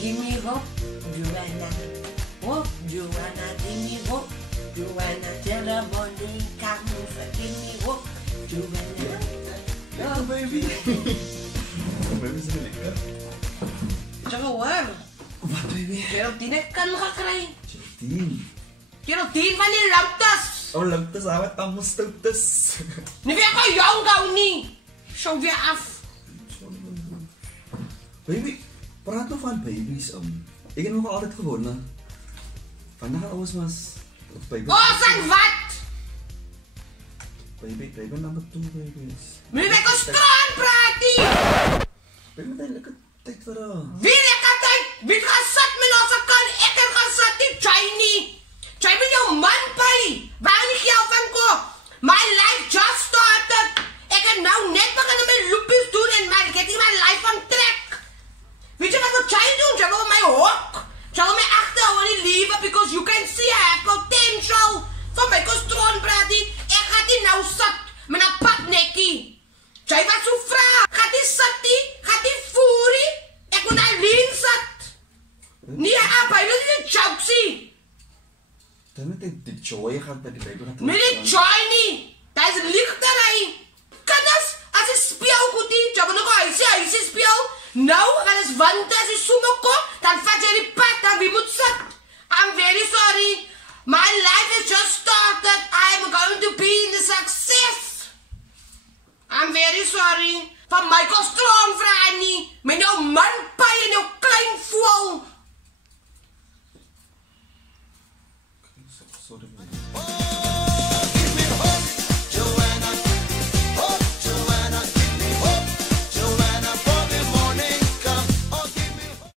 Give me hope, Joanna. Hope, Joanna, give me hope. Joanna, till the morning comes. Give me hope, Joanna. Lekker baby. Baby is lekker. Tsaka hoor, Wat baby? Geraldine kan gekry. Geraldine. Geraldine van die Lamptas. Oh, lantas awat allemaal stoutus. Nie weer kan jou gou nie. Show weer af. Baby, praat nog van babies ik heb nog altijd gewonnen. Vandaag alles was baby. San wat? Baby number 2 babies. Moet jy met straan praat nie? Baby, met een lekker tijd voor haar. Wie lekker tyd? Wie gaan sit met ons kan? Ek het gaan sit nie, Jay nie. Jay met jou man by. Waar nie geld van koop? My life just started. Ek het nou net begin met loopies doen en maar ek het nie my life aan trek. Weet jy wat Jay doen? Jy wil my hok. Jy wil my agterhou in die lewe because you can see I have potential. Van my kostroon praat nie. Ek gaan nie nou sit met 'n padnekkie. Jy wat so vra, gaat die sit nie, gaat die voer nie. Ek moet alleen sit. Nee, apa, jy wil nie jokesie. Dan moet ik de joy gaan bij die baby. Met die joy nie. Dat is lichterij. Kinders, as jy speel goed nie, jy wil nog huisie speel. Nou gaan ons wand